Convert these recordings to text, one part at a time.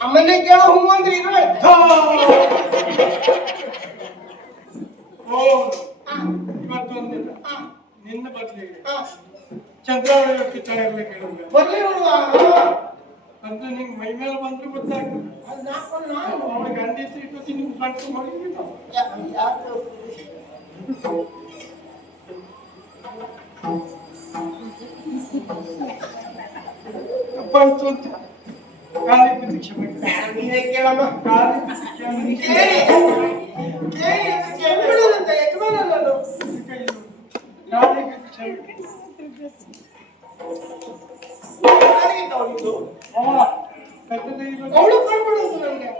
ಅಮ್ಮನ್ನೇ ಕೇಳೋ ಹೂ ಅಂದ್ರೆ ಇದು ಇವತ್ತೊಂದಿಲ್ಲ ನಿನ್ನ ಬದಲಿಗೆ ಚಂದ್ರಾವಳಿ ತಡೆಯಲ್ಲ ಕೇಳಿದ್ರೆ ಬರ್ಲಿ ನೋಡುವ ಅಂದ್ರೆ ನಿಂಗೆ ಮೈ ಮೇಲೆ ಬಂದ್ರೆ ಗೊತ್ತಾಗ್ತದೆ ಅವಳ ಗಂಡಿಸಿ ಇಟ್ಟು ನಿಮ್ಗೆ ಕಟ್ಟು ಮಾಡಿ ತಪ್ಪಾಯ್ತು ಅಂತ ಕಾಲಿ ಬಿದ್ದು ಕ್ಷಮೆ ನೀನೇ ಕೇಳಮ್ಮ ಅವಳು ಕೊಡ್ಬಿಡುದು ನನಗೆ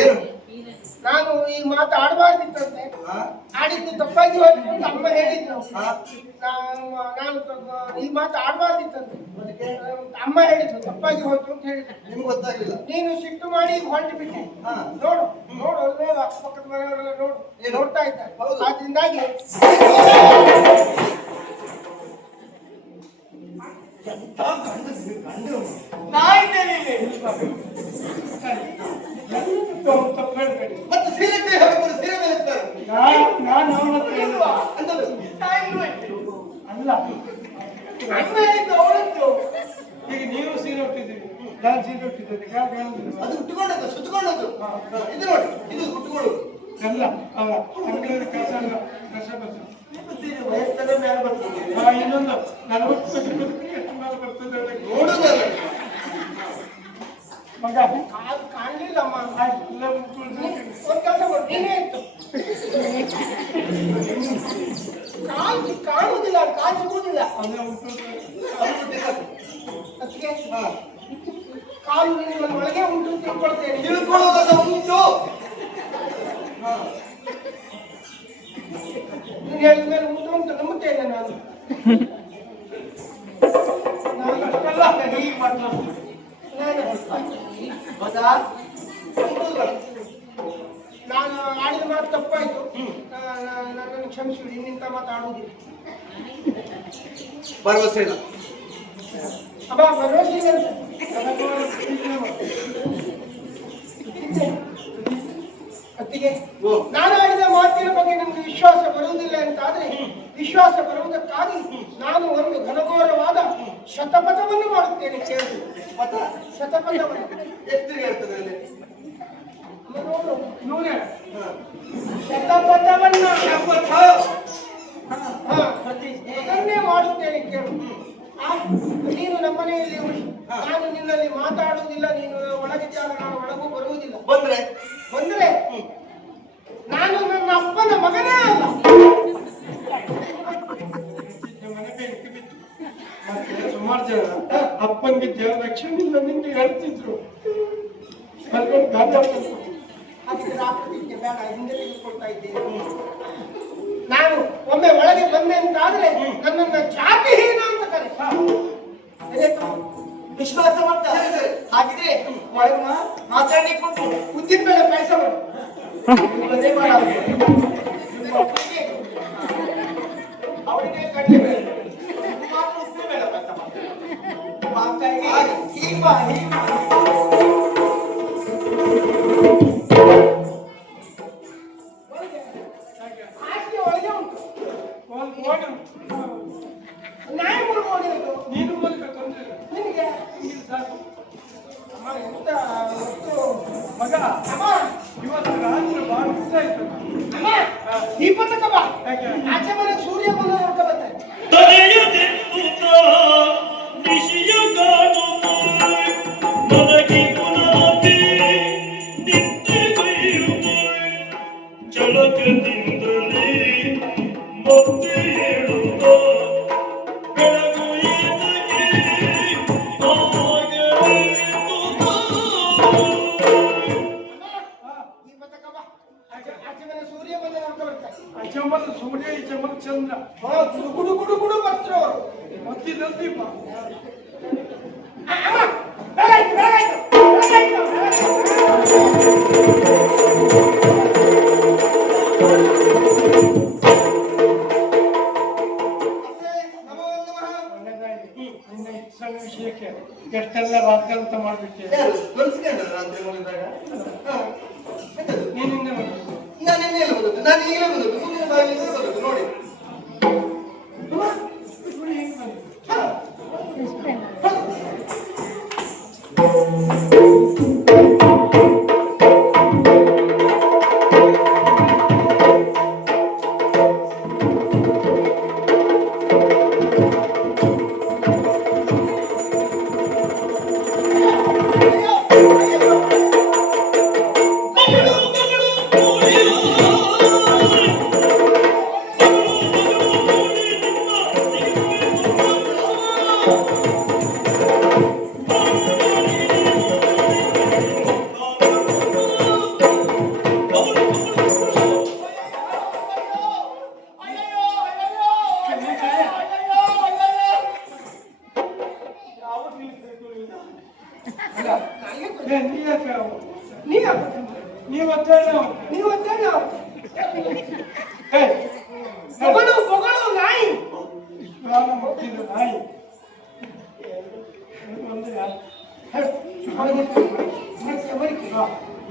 ಏನು ನಾನು ಈ ಮಾತು ಆಡಬಾರ್ದಿತ್ತಂತೆ ಆಡಿದ್ದು ತಪ್ಪಾಗಿ ಹೋಯ್ತು ಅಂತ ಅಮ್ಮ ಹೇಳಿದ್ರು ನಾನು ಈ ಮಾತು ಆಡಬಾರ್ದಿತ್ತಂತೆ ಅಮ್ಮ ಹೇಳಿದ್ರು ತಪ್ಪಾಗಿ ಹೋಯ್ತು ಅಂತ ಹೇಳಿದ್ರು ನಿಮ್ಗೆ ಗೊತ್ತಾಗ್ಲಿಲ್ಲ ನೀನು ಸಿಟ್ಟು ಮಾಡಿ ಹೊರಟು ಬಿಟ್ಟೆ ನೋಡು ನೋಡು ಅಲ್ಲಿ ನೋಡು ಅಕ್ಕಪಕ್ಕದ ಮನೆಯವರೆಲ್ಲ ನೋಡು ನೋಡ್ತಾ ಇದ್ದಾರೆ ಆದ್ರಿಂದಾಗಿ ಮತ್ತೆ ಸೀರೆ ಸೀರೆ ಮೇಲೆ ಇರ್ತಾರೆ ನಾನು ಅವನ ಅಲ್ಲ ಈಗ ನೀವು ಸೀರೆ ಹುಟ್ಟಿದ್ದೀರಿ ನಾನು ಸೀರೆ ಹುಟ್ಟಿದ್ದೇನೆ ಅದು ಹುಟ್ಟುಕೊಂಡದ್ದು ಸುತ್ತಕೊಂಡದ್ದು ಇದು ನೋಡಿ ಇದು ಹುಟ್ಟುಕೊಳ್ಳೋದು ಅಲ್ಲ ಅಲ್ಲ ಅಂಗಡಿ ಕಸ ಕಸ ಬರ್ತದೆ ವಯಸ್ಸನ್ನ ಮೇಲೆ ಬರ್ತದೆ ಇನ್ನೊಂದು 40 ವರ್ಷ ಬದುಕಿ ಎಷ್ಟು ಮೇಲೆ ಬರ್ತದೆ ನೋಡುದಲ್ಲ ಮಗ ಕಾಣಲಿಲ್ಲಮ್ಮ ಒಂದು ಕೆಲಸ ಮಾಡಿ ನೀನೇ ಇತ್ತು ಕಾಲು ಕಾಣುವುದಿಲ್ಲ ಕಾಲು ಸಿಗುವುದಿಲ್ಲ ಅದಕ್ಕೆ ಕಾಲು ನನ್ನ ಒಳಗೆ ಉಂಟು ತಿಳ್ಕೊಳ್ತೇನೆ ತಿಳ್ಕೊಳ್ಳೋದಲ್ಲ ಉಂಟು ನೀನು ಹೇಳಿದ ಮೇಲೆ ಉಂಟು ಅಂತ ನಂಬುತ್ತೇನೆ ನಾನು ಅಷ್ಟಲ್ಲ ಹೀಗೆ ಮಾಡಲ್ಲ ನಾನು ಆಡಿದ ಮಾತು ತಪ್ಪಾಯ್ತು ನನ್ನನ್ನು ಕ್ಷಮಿಸಿಬಿಡಿ ಇನ್ನಿಂತ ಮಾತಾಡುವುದಿಲ್ಲ ಭರವಸೆ ಇಲ್ಲ ಅಬ್ಬಾ ಭರವಸೆ ಅತ್ತಿಗೆ ನಾನು ಆಡಿದ ಮಾತಿನ ಬಗ್ಗೆ ನಿಮ್ಗೆ ವಿಶ್ವಾಸ ಬರುವುದಿಲ್ಲ ಅಂತಾದ್ರೆ ವಿಶ್ವಾಸ ಬರುವುದಕ್ಕಾಗಿ ನಾನು ಒಂದು ಘನಘೋರವಾದ ಶತಪಥವನ್ನು ಮಾಡುತ್ತೇನೆ ಕೇಳಿ ಶತಪಥವನ್ನು ಎಷ್ಟಿಗೆ ಇರ್ತದೆ ಅಲ್ಲಿ ಶತಪಥವನ್ನ ಅದನ್ನೇ ಮಾಡುತ್ತೇನೆ ಕೇಳು ನೀನು ನಮ್ಮನೆಯಲ್ಲಿ ನಾನು ನಿನ್ನಲ್ಲಿ ಮಾತಾಡುವುದಿಲ್ಲ ನೀನು ಒಳಗಿದ್ದಾಗ ನಾನು ಒಳಗೂ ಬರುವುದಿಲ್ಲ ಬಂದ್ರೆ ನಾನು ನನ್ನ ಅಪ್ಪನ ಮಗನೇ ಅಲ್ಲ ಸುಮಾರು ಜನ ಅಪ್ಪನಿಗೆ ದೇವರ ರಕ್ಷಣೆ ಇಲ್ಲ ನಿಂಗೆ ಹೇಳ್ತಿದ್ರು ಅದಕ್ಕೆ ರಾತ್ರಿ ಬೇಡ ಹಿಂದೆ ತೆಗೆದುಕೊಳ್ತಾ ಇದ್ದೇನೆ ನಾನು ಒಮ್ಮೆ ಒಳಗೆ ಬಂದೆ ಅಂತಾದ್ರೆ ನನ್ನನ್ನ ಜಾತಿಹೀನ ಅಂತ ಕರೆ ವಿಶ್ವಾಸ ಮಾಡ್ತಾರೆ ಹಾಗಿದ್ರೆ ಮಾತಾಡಿ ಕೊಟ್ಟು ಉದ್ದಿನ ಬೇಳೆ ಪಾಯಸ ಮಾಡಿ ಅವರಿಗೆ ಕಡಲೆ ಬೇಳೆ ಉದ್ದಿನ ಬೇಳೆ ಪಾಯಸ ನೀನು ಮೂಲಕ ತೊಂದರೆ ನಿನಗೆ ಮಗ ಇವತ್ತು ರಾತ್ರಿ ಬಹಳ ಇಷ್ಟ ಆಯ್ತು ದೀಪದ ಬಾ ಆಚೆ ಮನೆ ಸೂರ್ಯ ಬಂದ ನೋಡ್ಕೊ ಬರ್ತಾರೆ ಸೂರ್ಯ ಚಮಕ್ ಚಂದ್ರ ಗುಡು ಗುಡು ಗುಡು ಬರ್ತಾರೆ ಅವರು ಮತ್ತಿದ್ದ ದೀಪ ವಾಗ್ದಾಂತ ಮಾಡ್ಬಿಟ್ಟೆ. ಯಾರು ಮನಸ್ಸಿಗೆ ರಾತ್ರಿ ಮಲಗಿದಾಗ ನೀನಿಂದ ನಾನು ಇನ್ನೆಲ್ಲ ಬದುಕು, ನಾನು ಈಗಲೇ ಬದುಕು, ಮುಂದಿನ ಬಾಗಿಲಿಂದ ಬದುಕು ನೋಡಿ.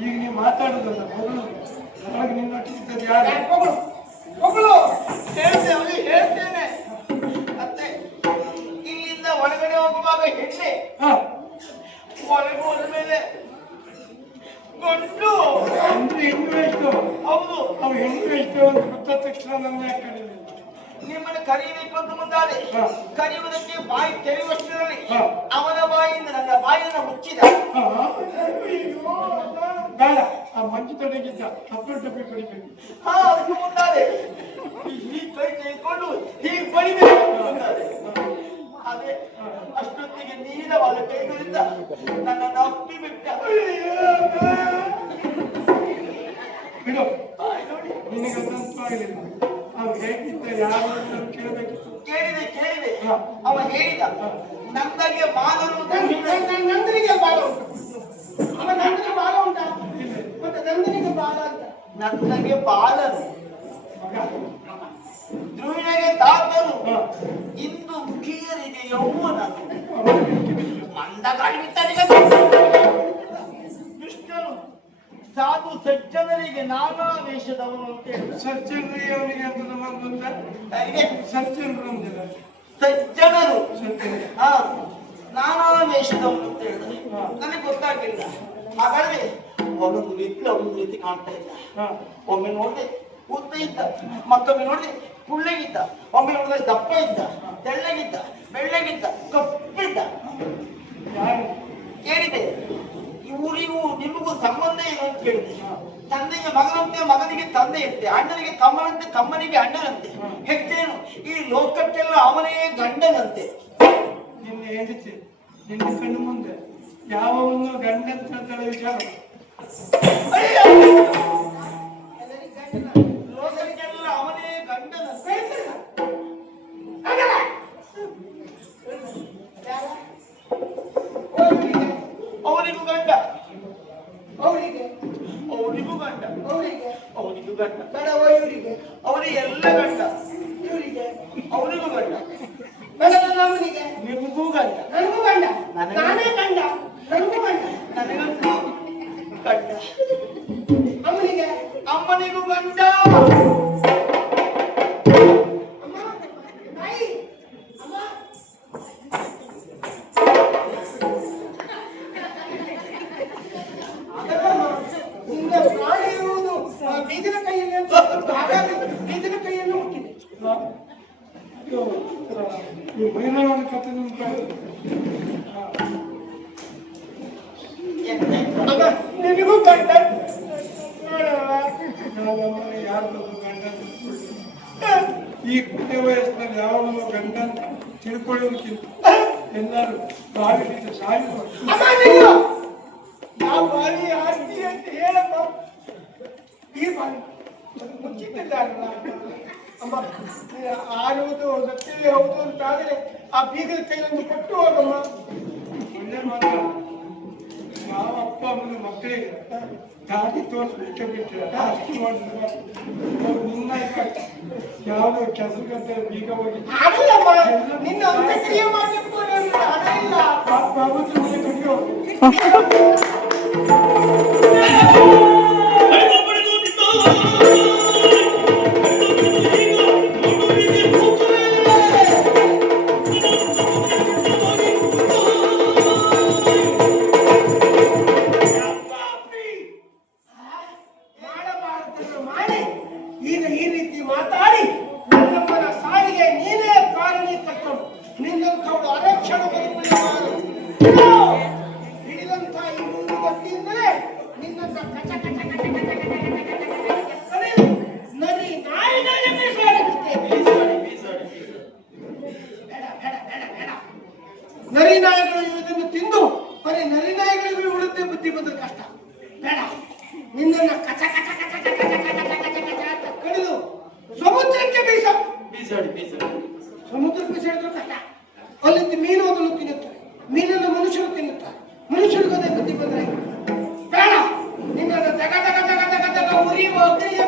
ಈಗ ನೀವು ಮಾತಾಡುದಲ್ಲ ನನಗೆ ನಿನ್ನೊಟ್ಟಿಗೆ ಯಾರು ಹೇಳ್ತೇನೆ ಮತ್ತೆ ಇಲ್ಲಿಂದ ಹೊರಗಡೆ ಹೋಗುವಾಗ ಹೆಣ್ಣೆ ಹೊರಗೆ ಹೋದ ಮೇಲೆ ಗಂಡು ಅಂದ್ರೆ ಹೆಣ್ಣು ಎಷ್ಟು ಹೌದು ಅವು ಹೆಣ್ಣು ಎಷ್ಟು ಅಂತ ಗೊತ್ತಾದ ತಕ್ಷಣ ನನ್ನ ಯಾಕೆ ಕರೀಲಿ? ನಿಮ್ಮನ್ನು ಕರೆಯಬೇಕು ಅಂತ ಮುಂದಾದೆ. ಕರೆಯುವುದಕ್ಕೆ ಬಾಯಿ ತೆರೆಯುವಷ್ಟರಲ್ಲಿ ಅವನ ಬಾಯಿಯಿಂದ ನನ್ನ ಬಾಯಿಯನ್ನು ಮುಚ್ಚಿದ. ಬೇಡ, ಆ ಮಂಚು ತೊಡಗಿದ್ದ ತಪ್ಪು ಟಪ್ಪಿ ಬಡಿಬೇಕು. ಅದಕ್ಕೆ ಮುಂದಾದೆ. ಈ ಕೈ ತೆಗೆದುಕೊಂಡು ಹೀಗೆ ಬಡಿಬೇಕು ಮುಂದಾದೆ. ಅದೇ ಅಷ್ಟೊತ್ತಿಗೆ ನೀರವಾದ ಕೈಗಳಿಂದ ನನ್ನನ್ನು ಅಪ್ಪಿ ಬಿಟ್ಟ. ಬಿಡು, ನಿನಗಂತೂ ಆಗಲಿಲ್ಲ. ಅವ್ರು ಹೇಗಿದ್ದ ಯಾರು ಕೇಳಬೇಕಿತ್ತು. ಕೇಳಿದೆ ಅವ ಹೇಳಿದ ನಂದಗೆ ಬಾಲರು ನಂದನಿಗೆ ಬಾಲ ಉಂಟು. ಅವ ನಂದನಿಗೆ ಬಾಲ ಉಂಟಾ? ಮತ್ತೆ ನಂದನಿಗೆ ಬಾಲ ಅಂತ. ನಂದಗೆ ಬಾಲರು ಧ್ರುವಿನಿಗೆ ತಾತನು ಇಂದು ಮುಖಿಯರಿಗೆ ಯೌವನ ಮಂದ ಕಡಿಮಿತ್ತನಿಗೆ ಕೃಷ್ಣನು ಸಾಧು ಸಜ್ಜನರಿಗೆ ನಾನಾ ವೇಷದವನು ಅಂತ ಹೇಳಿದ. ಸಜ್ಜನರಿಗೆ ಅವನಿಗೆ ಅಂತ ನಮಗೆ ಬಂದ ಸಜ್ಜನರು ಅಂದಿಲ್ಲ, ಸಜ್ಜನರು ಸಜ್ಜನ ನಾನಾ ವೇಷದವನು ಅಂತ ಹೇಳಿದ. ನನಗೆ ಗೊತ್ತಾಗಿಲ್ಲ. ಹಾಗಾದ್ರೆ ಅವನೊಂದು ವಿಪ್ಲವ ರೀತಿ ಕಾಣ್ತಾ ಇದ್ದ. ಒಮ್ಮೆ ನೋಡಿದೆ ಉದ್ದ ಇದ್ದ, ಮತ್ತೊಮ್ಮೆ ನೋಡಿದೆ ಕುಳ್ಳೆಗಿದ್ದ, ಒಮ್ಮೆ ನೋಡಿದ್ರೆ ದಪ್ಪ ಇದ್ದ, ತೆಳ್ಳಗಿದ್ದ, ಬೆಳ್ಳಗಿದ್ದ, ಕಪ್ಪಿದ್ದ. ಕೇಳಿದೆ ಇವರಿಗೂ ನಿಮಗೂ ಸಂಬಂಧ ಏನು ಅಂತ ಕೇಳಿದೆ. ತಂದೆಗೆ ಮಗನಂತೆ, ಮಗನಿಗೆ ತಂದೆ ಇರುತ್ತೆ, ಅಣ್ಣನಿಗೆ ತಮ್ಮನಂತೆ, ತಮ್ಮನಿಗೆ ಅಣ್ಣನಂತೆ. ಹೆಚ್ಚೇನು ಈ ಲೋಕಕ್ಕೆಲ್ಲ ಅವನೇ ಗಂಡನಂತೆ. ನಿನ್ನ ಹೆಂಡತಿ ನಿನ್ನ ಕಣ್ಣು ಮುಂದೆ ಯಾವವನ್ನು ಗಂಡಂತ ಹೇಳ್ತಾಳೆ ವಿಚಾರ. ಲೋಕಕ್ಕೆಲ್ಲ ಅವನೇ ಗಂಡನಂತೆ. ಅವನಿಗೂ ಗಂಡ, ಅವನಿಗೂ ಗಂಡ, ಅವನಿಗೂ ಗಂಡ, ಅವರಿಗೆಲ್ಲ ಗಂಡ, ಅವನಿಗೂ ಗಂಡ, ನಿಮಗೂ ಗಂಡ, ನನಗೂ ಗಂಡ, ನಾನೇ ಗಂಡ, ನನಗೂ ಗಂಡ, ನನಗಂತೂ ಗಂಡ, ಅಮ್ಮನಿಗೆ ಅಮ್ಮನಿಗೂ ಗಂಡ. ಅಮ್ಮ ತಾಯಿ ಅಮ್ಮ ನಿಂಗೆ ಪ್ರಾಣ ಇರುವುದು ಬೀದಿನ ಕೈಯಲ್ಲಿ ಅಂತ ಹಾಗಾಗಿ ಬೀದಿನ ಕೈಯನ್ನು ಮುಟ್ಟಿದೆ. ಈ ಭೈರವನ ಕಥೆ ಅಮ್ಮ ನಿನಗೂ ಗಂಡ ಯಾರು ಗಂಡ ಈ ಕುಟೆ ವಯಸ್ಸಿನಲ್ಲಿ ಯಾವಾಗಲೂ ಗಂಡ ತಿಳ್ಕೊಳ್ಳೋದಕ್ಕಿಂತ ಎಲ್ಲರೂ ಬಾವಿ ಸಾಯಿ ಅಮ್ಮ ನೀವು ಯಾವ ಬಾರಿ ಆಸ್ತಿ ಅಂತ ಹೇಳಮ್ಮ. ಈ ಬಾರಿ ಮುಚ್ಚಿಟ್ಟಿದ್ದಾರಲ್ಲ ಅಮ್ಮ, ಆಡುವುದು ಸತ್ಯವೇ ಹೌದು ಅಂತಾದರೆ ಆ ಬೀಗದ ಕೈಯನ್ನು ಕೊಟ್ಟು ಹೋಗಮ್ಮ. ಒಳ್ಳೆ ಮಾತು. ಯಾವ ಅಪ್ಪ ಅಮ್ಮನ ಮಕ್ಕಳಿಗೆ ದಾರಿ ತೋರಿಸ್ಲಿಕ್ಕೆ ಬಿಟ್ಟರೆ ಅಷ್ಟು ಮಾಡಿದ್ರೆ ನಿನ್ನ ಯಾವುದೋ ಕೆಸರುಗಂತ ಬೀಗ ಹೋಗಿ ಆಗಲ್ಲಮ್ಮ, ನಿನ್ನ ಅಂತ್ಯಕ್ರಿಯೆ ಮಾಡಲಿಕ್ಕೆ ಹಣ ಇಲ್ಲ. ಬಾಬು ಬಿಟ್ಟು ಮಾಡಬಾರದನ್ನು ಮಾಡಿ ಈಗ ಈ ರೀತಿ ಮಾತಾಡಿ ನನ್ನಪ್ಪನ ಸಾವಿಗೆ ನೀನೇ ಕಾರಣೀಕರ್ತಳು. ನಿನ್ನಂಥವಳು ಅರಕ್ಷಣ ಹಿಡಿದಂಥ ಈ ಮೂರು ಗಟ್ಟಿಯಿಂದಲೇ ನಿನ್ನನ್ನ ಕಚ ಕಚ ಕಚ ಕಚ ಕಚ ಕಚ ಕಚ ಕರೆದು ನರಿ ನಾಯಿಗಳಿಗೆ ಬೀಸಾಡಿಬಿಡ್ತೇನೆ. ಬೇಡ ಬೇಡ ಬೇಡ ಬೇಡ. ನರಿ ನಾಯಿಗಳು ಇದನ್ನು ತಿಂದು ಬರೀ ನರಿ ನಾಯಿಗಳಿಗೂ ಉಳಿದೇ ಬುದ್ಧಿ ಬಂದ್ರೆ ಕಷ್ಟ. ಬೇಡ, ನಿನ್ನನ್ನ ಕಚ ಕಚ ಕಚ ಕಚ ಕಚ ಕಚ ಕಚ ಕಚ ಅಂತ ಕಡಿದು ಸಮುದ್ರಕ್ಕೆ ಬೀಸಾಡಿ. ಸಮುದ್ರಕ್ಕೆ ಬೀಸಾಡಿದ್ರು ಕಷ್ಟ. ಅಲ್ಲಿಂದ ಮೀನು ಅದನ್ನು ತಿನ್ನುತ್ತಾರೆ, ಮೀನನ್ನು ಮನುಷ್ಯರು ತಿನ್ನುತ್ತಾರೆ. ಮನುಷ್ಯರಿಗೂ ಅದೇ ಬುದ್ಧಿ ಬಂದ್ರೆ ಬೇಡ, ನಿನ್ನನ್ನು ತಗ ತಗ ತಗ ತಗ ತಗ ಉರಿಯುವ ಅಗ್ನಿಗೆ